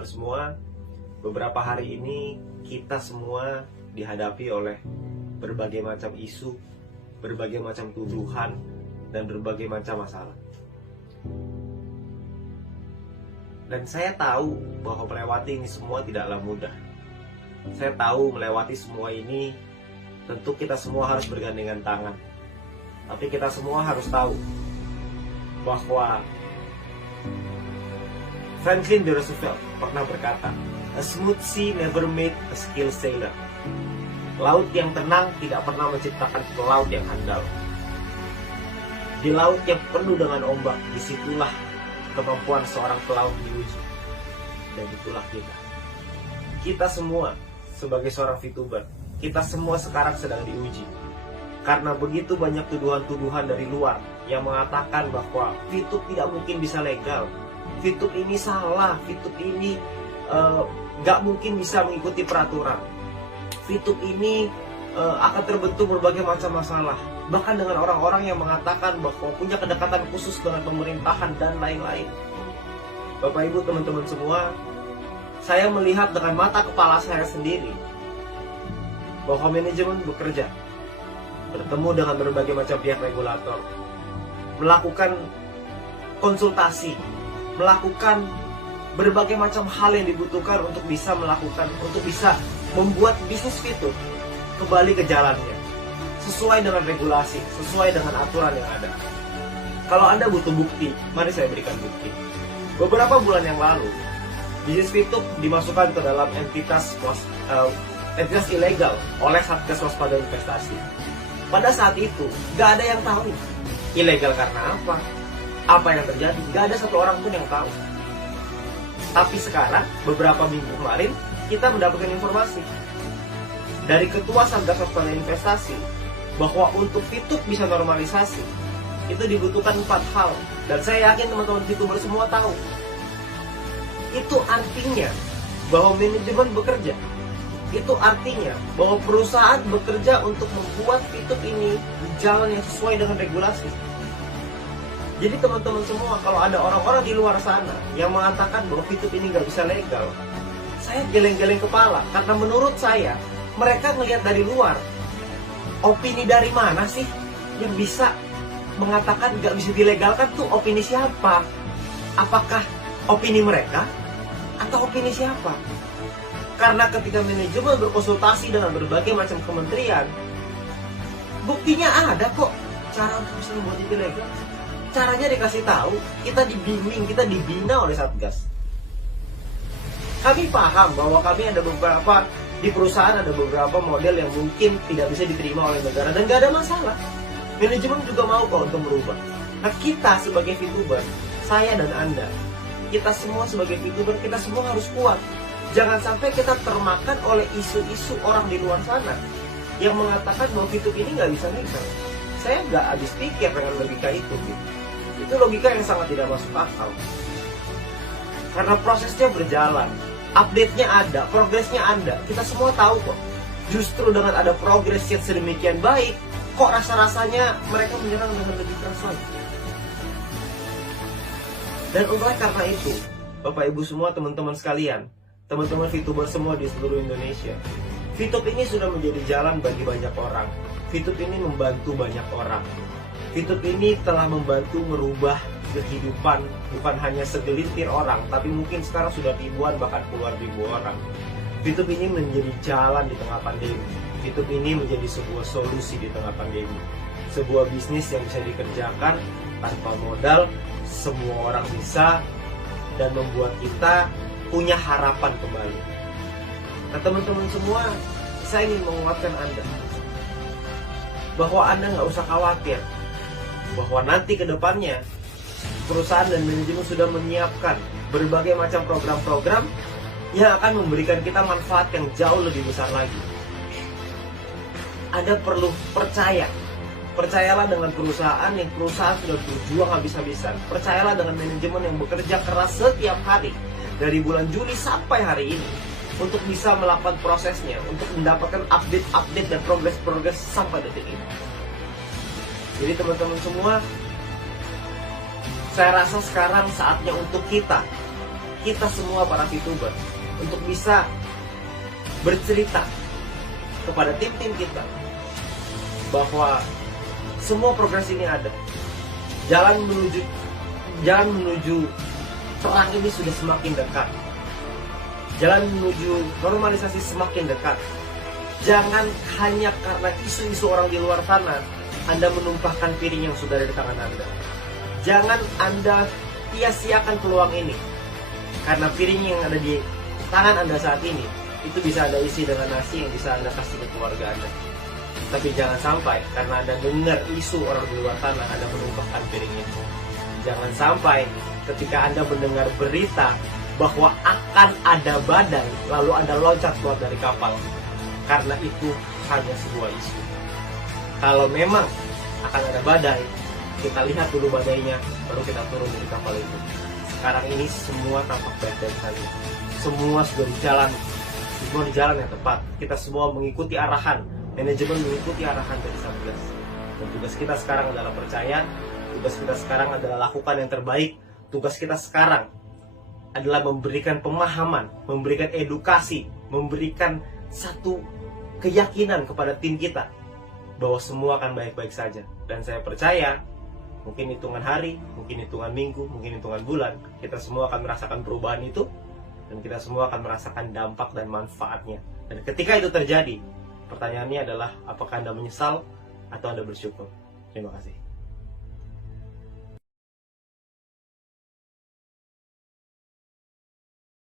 VTuber semua, beberapa hari ini kita semua dihadapi oleh berbagai macam isu, berbagai macam tuduhan, dan berbagai macam masalah. Dan saya tahu bahwa melewati ini semua tidaklah mudah. Saya tahu melewati semua ini tentu kita semua harus bergandengan tangan. Tapi kita semua harus tahu bahwa Franklin D. Roosevelt pernah berkata, "A smooth sea never made a skilled sailor." Laut yang tenang tidak pernah menciptakan pelaut yang handal. Di laut yang penuh dengan ombak, disitulah kemampuan seorang pelaut diuji. Dan itulah kita. Kita semua sebagai seorang VTuber, kita semua sekarang sedang diuji. Karena begitu banyak tuduhan-tuduhan dari luar yang mengatakan bahwa VTube tidak mungkin bisa legal, VTube ini salah, VTube ini gak mungkin bisa mengikuti peraturan, VTube ini akan terbentuk berbagai macam masalah. Bahkan dengan orang-orang yang mengatakan bahwa punya kedekatan khusus dengan pemerintahan dan lain-lain. Bapak Ibu teman-teman semua, saya melihat dengan mata kepala saya sendiri bahwa manajemen bekerja, bertemu dengan berbagai macam pihak regulator, melakukan konsultasi, melakukan berbagai macam hal yang dibutuhkan untuk bisa membuat bisnis VTube kembali ke jalannya, sesuai dengan regulasi, sesuai dengan aturan yang ada. Kalau Anda butuh bukti, mari saya berikan bukti. Beberapa bulan yang lalu, bisnis VTube dimasukkan ke dalam entitas ilegal oleh Satgas Waspada Investasi. Pada saat itu, gak ada yang tahu ilegal karena apa yang terjadi, gak ada satu orang pun yang tahu. Tapi sekarang, beberapa minggu kemarin, kita mendapatkan informasi dari Ketua Satgas Waspada Investasi bahwa untuk VTube bisa normalisasi, itu dibutuhkan 4 hal. Dan saya yakin teman-teman VTuber semua tahu. Itu artinya bahwa manajemen bekerja. Itu artinya bahwa perusahaan bekerja untuk membuat VTube ini jalan yang sesuai dengan regulasi. Jadi teman-teman semua, kalau ada orang-orang di luar sana yang mengatakan bahwa VTube ini nggak bisa legal, saya geleng-geleng kepala. Karena menurut saya, mereka ngelihat dari luar. Opini dari mana sih yang bisa mengatakan nggak bisa dilegalkan? Tuh opini siapa? Apakah opini mereka? Atau opini siapa? Karena ketika manajemen berkonsultasi dengan berbagai macam kementerian, buktinya ada kok cara untuk bisa membuat itu legal. Caranya dikasih tahu, kita dibimbing, kita dibina oleh Satgas. Kami paham bahwa kami ada beberapa di perusahaan, ada beberapa model yang mungkin tidak bisa diterima oleh negara dan gak ada masalah. Manajemen juga mau kok untuk merubah. Nah, kita sebagai VTuber, saya dan Anda, kita semua sebagai VTuber, kita semua harus kuat. Jangan sampai kita termakan oleh isu-isu orang di luar sana yang mengatakan bahwa VTube ini nggak bisa legal. Saya nggak habis pikir dengan logika itu. Itu logika yang sangat tidak masuk akal. Karena prosesnya berjalan, update-nya ada, progresnya ada. Kita semua tahu kok. Justru dengan ada progres yang sedemikian baik, kok rasa-rasanya mereka menyerang dengan lebih keras lagi. Dan oleh karena itu, Bapak Ibu semua, teman-teman sekalian, teman-teman VTuber semua di seluruh Indonesia, VTube ini sudah menjadi jalan bagi banyak orang. VTube ini membantu banyak orang. VTube ini telah membantu merubah kehidupan bukan hanya segelintir orang, tapi mungkin sekarang sudah ribuan bahkan puluhan ribu orang. VTube ini menjadi jalan di tengah pandemi. VTube ini menjadi sebuah solusi di tengah pandemi. Sebuah bisnis yang bisa dikerjakan tanpa modal, semua orang bisa, dan membuat kita punya harapan kembali. Nah teman-teman semua, saya ingin menguatkan Anda bahwa Anda nggak usah khawatir bahwa nanti ke depannya perusahaan dan manajemen sudah menyiapkan berbagai macam program-program yang akan memberikan kita manfaat yang jauh lebih besar lagi. Anda perlu percaya. Percayalah dengan perusahaan yang sudah berjuang habis-habisan. Percayalah dengan manajemen yang bekerja keras setiap hari dari bulan Juli sampai hari ini untuk bisa melakukan prosesnya, untuk mendapatkan update-update dan progres-progres sampai detik ini. Jadi teman-teman semua, saya rasa sekarang saatnya untuk kita kita semua para VTuber untuk bisa bercerita kepada tim-tim kita bahwa semua progres ini ada. Jalan menuju terang ini sudah semakin dekat. Jalan menuju normalisasi semakin dekat. Jangan hanya karena isu-isu orang di luar sana Anda menumpahkan piring yang sudah ada di tangan Anda. Jangan Anda sia-siakan peluang ini, karena piring yang ada di tangan Anda saat ini itu bisa Anda isi dengan nasi yang bisa Anda kasih ke keluarga Anda. Tapi jangan sampai karena Anda dengar isu orang di luar sana Anda menumpahkan piring itu. Jangan sampai ketika Anda mendengar berita bahwa akan ada badai lalu Anda loncat keluar dari kapal, karena itu hanya sebuah isu. Kalau memang akan ada badai, kita lihat dulu badainya, baru kita turun dari kapal itu. Sekarang ini semua tampak baik-baik saja. Semua sudah di jalan yang tepat. Kita semua mengikuti arahan, manajemen mengikuti arahan dari Satgas. Dan tugas kita sekarang adalah percaya, tugas kita sekarang adalah lakukan yang terbaik, tugas kita sekarang adalah memberikan pemahaman, memberikan edukasi, memberikan satu keyakinan kepada tim kita bahwa semua akan baik-baik saja. Dan saya percaya mungkin hitungan hari, mungkin hitungan minggu, mungkin hitungan bulan, kita semua akan merasakan perubahan itu, dan kita semua akan merasakan dampak dan manfaatnya. Dan ketika itu terjadi, pertanyaannya adalah apakah Anda menyesal atau Anda bersyukur? Terima kasih.